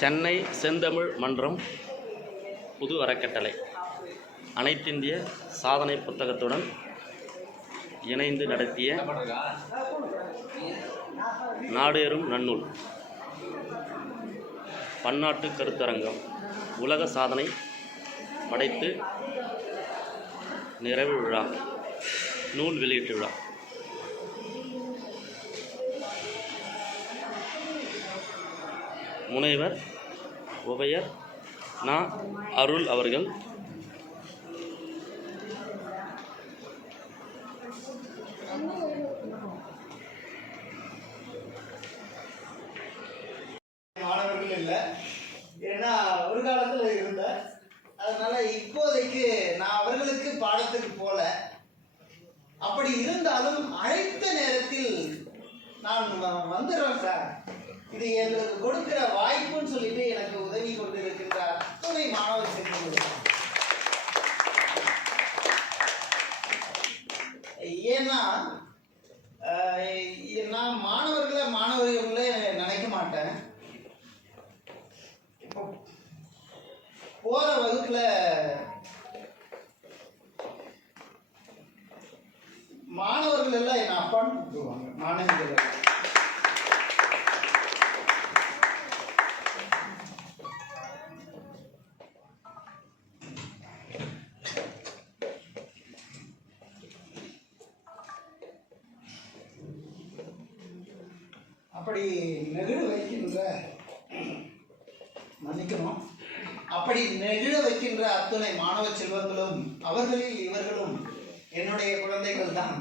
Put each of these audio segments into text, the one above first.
சென்னை செந்தமிழ் மன்றம் புது அறக்கட்டளை அனைத்திந்திய சாதனை புத்தகத்துடன் இணைந்து நடத்திய நாடேறும் நன்னூல் பன்னாட்டு கருத்தரங்கம் உலக சாதனை படைத்து நிறைவு விழா நூல் வெளியீட்டு விழா முனைவர் உபயர் நா. அருள் அவர்கள் மாணவர்கள் இல்லை, ஏன்னா ஒரு காலத்தில் இருந்த, அதனால இப்போதைக்கு நான் அவர்களுக்கு பாடத்துக்கு போல. அப்படி இருந்தாலும் அழைத்த நேரத்தில் நான் வந்துடுறேன் சார், இது எங்களுக்கு கொடுக்கிற வாய்ப்புன்னு சொல்லிட்டு எனக்கு உதவி கொண்டு இருக்கின்றார் துணை மாணவ செல்வங்கள். ஏன்னா நான் மாணவர்களே நினைக்க மாட்டேன். இப்போ போற வகுப்புல மாணவர்கள் எல்லாம் என்ன அப்பான்னு கூப்பிடுவாங்க. மாணவர்கள் அப்படி நெகிழ வைக்கின்ற மன்னிக்கணும் அப்படி நெகிழ வைக்கின்ற அத்துணை மாணவ செல்வங்களும் அவர்களில் இவர்களும் என்னுடைய குழந்தைகள் தான்.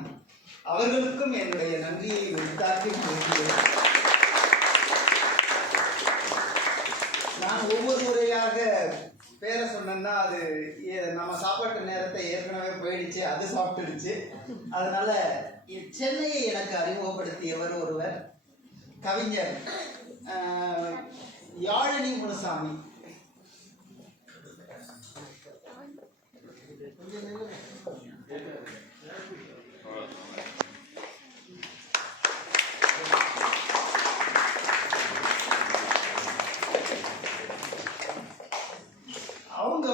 அவர்களுக்கும் என்னுடைய நன்றியை உரித்தாக்கி நான் ஒவ்வொரு முறையாக பேரை சொன்னேன்னா அது நம்ம சாப்பாட்டு நேரத்தை ஏற்கனவே போயிடுச்சு, அது சாப்பிட்டுடுச்சு. அதனால சென்னையை எனக்கு அறிமுகப்படுத்தியவர் ஒருவர் கவிஞர் யாழினி முனுசாமி. அவங்க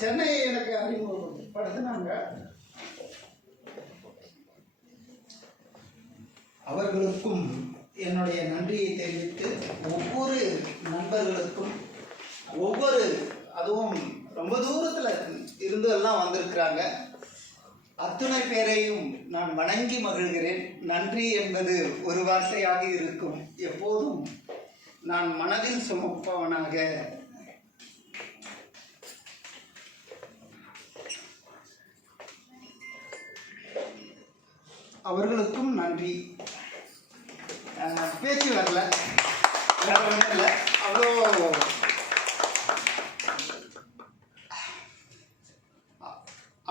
சென்னையை எனக்கு அறிமுகப்படுத்தினாங்க. அவர்களுக்கும் என்னுடைய நன்றியை தெரிவித்து ஒவ்வொரு நண்பர்களுக்கும் அதுவும் ரொம்ப தூரத்தில் இருந்து எல்லாம் வந்திருக்கிறாங்க, அத்துணை பேரையும் நான் வணங்கி மகிழ்கிறேன். நன்றி என்பது ஒரு வார்த்தையாக இருக்கும், எப்போதும் நான் மனதில் சுமப்பவனாக. அவர்களுக்கும் நன்றி. பேச்சு வரல, வேற ஒன்றும் இல்லை. அவ்வளோ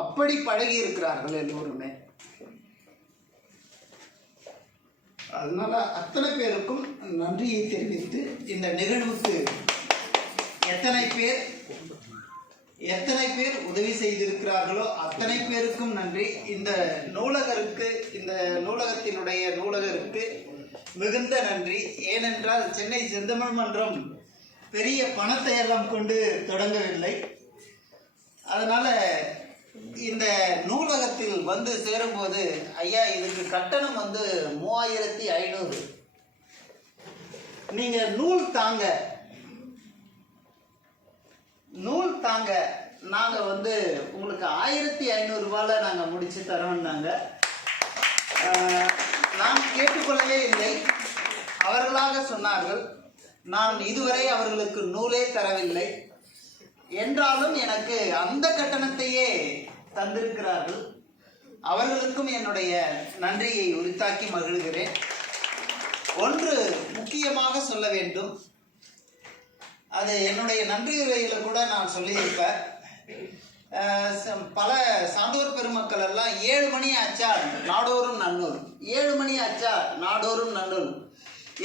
அப்படி பழகி இருக்கிறார்கள் எல்லோருமே. அதனால அத்தனை பேருக்கும் நன்றியை தெரிவித்து இந்த நிகழ்வுக்கு எத்தனை பேர் உதவி செய்திருக்கிறார்களோ அத்தனை பேருக்கும் நன்றி. இந்த நூலகத்தினுடைய நூலகருக்கு மிகுந்த நன்றி. ஏனென்றால் சென்னை செந்தமிழ் மன்றம் பெரிய பணத்தை எல்லாம் கொண்டு தொடங்கவில்லை. அதனால இந்த நூலகத்தில் சேரும்போது, ஐயா இதுக்கு கட்டணம் 3500, நீங்க நூல் தாங்க நாங்க உங்களுக்கு 1500 ரூபாயில நாங்க முடிச்சு தரோம்னாங்க. நான் கேட்டுக்கொள்ளவே இல்லை, அவர்களாக சொன்னார்கள். நான் இதுவரை அவர்களுக்கு நூலே தரவில்லை என்றாலும் எனக்கு அந்த கட்டணத்தையே தந்திருக்கிறார்கள். அவர்களுக்கும் என்னுடைய நன்றியை உரித்தாக்கி மகிழ்கிறேன். ஒன்று முக்கியமாக சொல்ல வேண்டும், அது என்னுடைய நன்றி உரையில் கூட நான் சொல்லியிருப்பேன். பல சான்றோர் பெருமக்கள் எல்லாம் 7 மணி ஆச்சா நாடோறும் நன்னூல், 7 மணி ஆச்சா நாடோறும் நன்னூல்,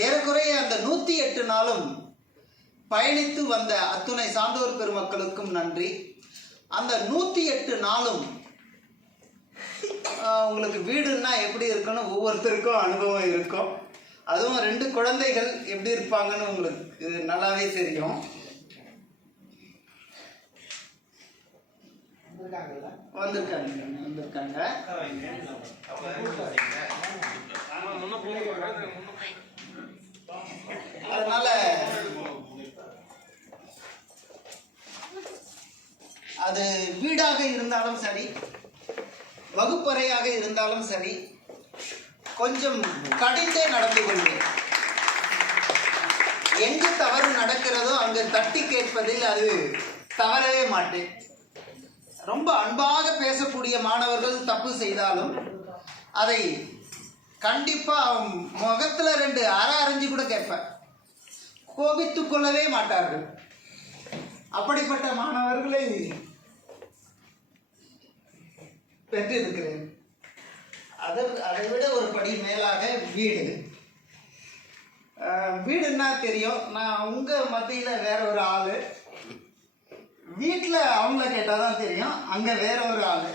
ஏறக்குறைய அந்த 108 நாளும் பயணித்து வந்த அத்துணை சான்றோர் பெருமக்களுக்கும் நன்றி. அந்த 108 நாளும் உங்களுக்கு வீடுன்னா எப்படி இருக்குன்னு ஒவ்வொருத்தருக்கும் அனுபவம் இருக்கும். அதுவும் 2 குழந்தைகள் எப்படி இருப்பாங்கன்னு உங்களுக்கு நல்லாவே தெரியும். வந்திருக்காங்க. அதனால அது வீடாக இருந்தாலும் சரி, வகுப்பறையாக இருந்தாலும் சரி, கொஞ்சம் கடிந்தே நடந்து கொள்வேன். எங்கு தவறு நடக்கிறதோ அங்கு தட்டி கேட்பதில் அது தவறவே மாட்டேன். ரொம்ப அன்பாக பேசக்கூடிய மாணவர்கள் தப்பு செய்தாலும் அதை கண்டிப்பா முகத்துல 2 அரை அரைஞ்சு கூட கேட்பேன். கோபித்து கொள்ளவே மாட்டார்கள். அப்படிப்பட்ட மாணவர்களை பெற்றிருக்கிறேன். அதை விட ஒரு படி மேலாக வீடுன்னா தெரியும். நான் உங்க மத்தியில வேற ஒரு ஆளு, வீட்டில் அவங்கள கேட்டாதான் தெரியும், அங்க வேற ஒரு ஆளு.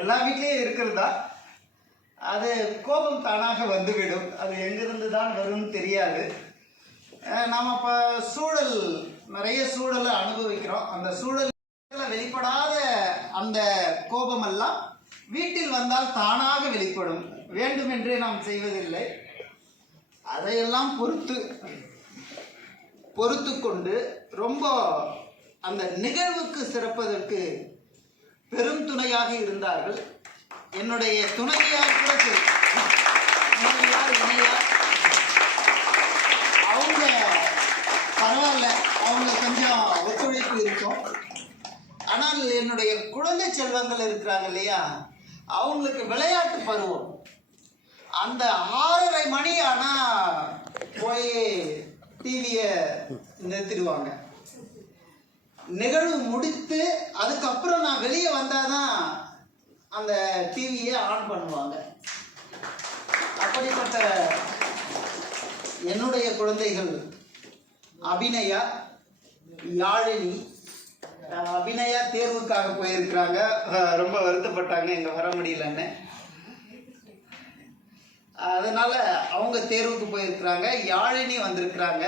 எல்லா வீட்லயும் இருக்கிறதா, அது கோபம் தானாக வந்துவிடும். அது எங்கிருந்து தான் வரும்னு தெரியாது. நாம் இப்போ நிறைய சூழலை அனுபவிக்கிறோம். அந்த சூழல் வெளிப்படாத அந்த கோபமெல்லாம் வீட்டில் வந்தால் தானாக வெளிப்படும். வேண்டுமென்றே நாம் செய்வதில்லை. அதையெல்லாம் பொறுத்து கொண்டு ரொம்ப அந்த நிகழ்வுக்கு சிறப்பதற்கு பெரும் துணையாக இருந்தார்கள். என்னுடைய துணைவியார் கூட சரி, இணையார் அவங்க பரவாயில்ல, அவங்க கொஞ்சம் ஒத்துழைப்பு இருக்கும். ஆனால் என்னுடைய குழந்தை செல்வங்கள் இருக்கிறாங்க இல்லையா, அவங்களுக்கு விளையாட்டு பருவம். அந்த 6:30 மணி ஆனால் போய் டிவியை நிறுத்திடுவாங்க. நிகழ்வு முடித்து அதுக்கப்புறம் நான் வெளியே வந்தாதான் அந்த டிவியை ஆன் பண்ணுவாங்க. அப்படிப்பட்ட என்னுடைய குழந்தைகள் அபிநயா, யாழினி. அபிநயா தேர்வுக்காக போயிருக்கிறாங்க. ரொம்ப வருத்தப்பட்டாங்க இங்க வர முடியலன்னு. அதனால அவங்க தேர்வுக்கு போயிருக்கிறாங்க. யாழினி வந்திருக்கிறாங்க.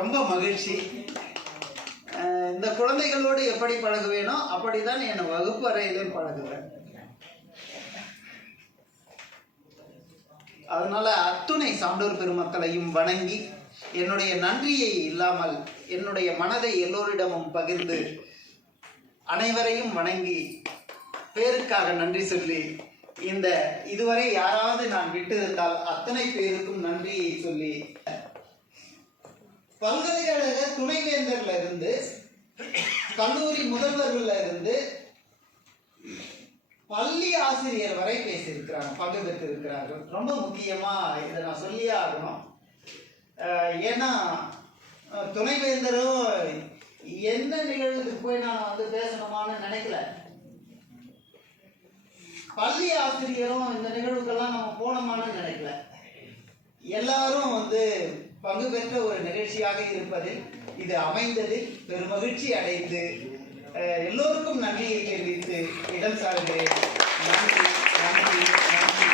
ரொம்ப மகிழ்ச்சி. இந்த குழந்தைகளோடு எப்படி பழகுவேனோ அப்படிதான் என் வகுப்பு அறையிலும் பழகுவேன். அதனால அத்துணை சான்றோர் பெருமக்களையும் வணங்கி, என்னுடைய நன்றியை இல்லாமல் என்னுடைய மனதை எல்லோரிடமும் பகிர்ந்து அனைவரையும் வணங்கி பேருக்காக நன்றி சொல்லி, இதுவரை யாராவது நான் விட்டிருந்தால் அத்தனை பேருக்கும் நன்றியை சொல்லி, பல்கலைக்கழக துணைவேந்தர்ல இருந்து, கல்லூரி முதல்வர்கள்ல இருந்து, பள்ளி ஆசிரியர் வரை பேசியிருக்கிறாங்க, பங்கு பெற்றிருக்கிறார்கள். ரொம்ப முக்கியமா இதை நான் சொல்லியே ஆகணும். ஏன்னா துணைவேந்தரும் எந்த நிகழ்வுக்கு போய் நான் பேசணுமான்னு நினைக்கல. பள்ளி ஆசிரியரும் இந்த நிகழ்வுக்கெல்லாம் நம்ம போனோமான்னு நினைக்கல. எல்லாரும் பங்கு பெற்ற ஒரு நிகழ்ச்சியாக இருப்பதில் இது அமைந்ததில் பெருமகிழ்ச்சி அடைந்து எல்லோருக்கும் நன்றியை தெரிவித்து இடம் சாருகிறேன். நன்றி, நன்றி, நன்றி.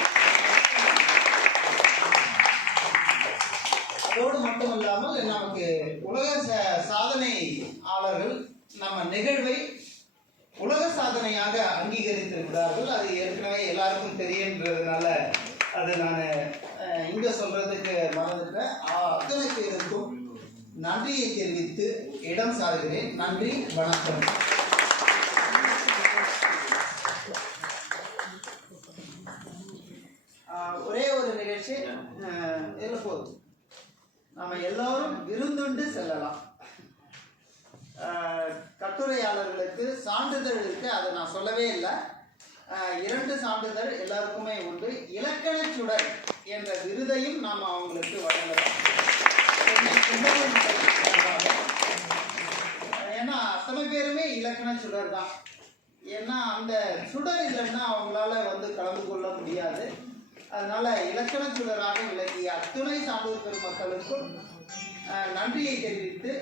அதோடு மட்டுமல்லாமல் நமக்கு உலக சாதனையாளர்கள் நம்ம நிகழ்வை உலக சாதனையாக அங்கீகரித்திருக்கிறார்கள். அது ஏற்கனவே எல்லாருக்கும் தெரியுன்றதுனால அது நான் இங்க சொல்றதுக்கு மறந்துட்டேன். அத்தனை பேருக்கும் நன்றியை தெரிவித்து இடம் சாருகிறேன். நன்றி, வணக்கம். ஒரே ஒரு நிகழ்ச்சி இதில் போதும். நம்ம எல்லாரும் விருந்துண்டு செல்லலாம். கட்டுரையாளர்களுக்கு சான்றிதழ் இருக்கு, அதை நான் சொல்லவே இல்லை. 2 சான்றிதழ் எல்லாருக்குமே உண்டு. இலக்கண சுடர் என்ற விருதையும் நாம் அவங்களுக்கு வழங்கலாம். ஏன்னா அத்தனை பேருமே இலக்கண சுடர் தான். ஏன்னா அந்த சுடர் இல்லைன்னா அவங்களால கலந்து கொள்ள முடியாது. அதனால இலக்கண சுடராக விளங்கிய அத்துணை சான்றோர் பெருமக்களுக்கும் நன்றியை தெரிவித்து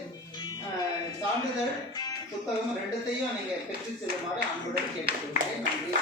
சான்றிதழ் புத்தகம் 2த்தையும் நீங்கள் பெற்று செல்லுமாறு அன்புடன் கேட்டுக்கொள்கிறேன். நன்றி.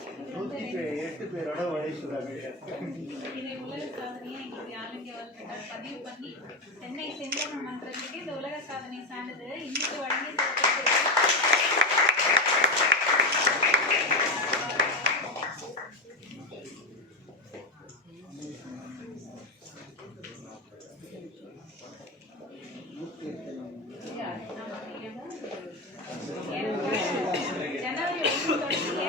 8 பேரோட உழைச்சுறாங்க. இதை உலக சாதனையை எங்களுடைய ஆளுங்க அவர்கள் பதிவு பண்ணி சென்னை செங்கோணம் மன்றத்துக்கு இந்த உலக சாதனை சான்றிதழை இன்னைக்கு வழங்கி ஜனவரி 1 தொடங்கி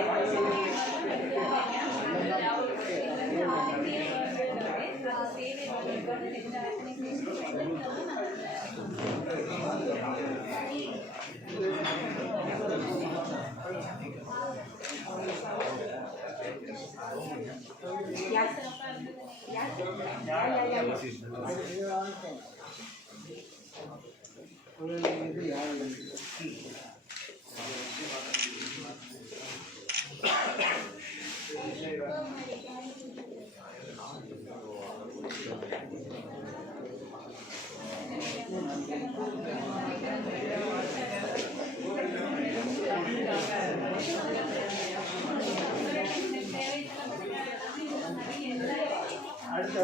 அடுத்த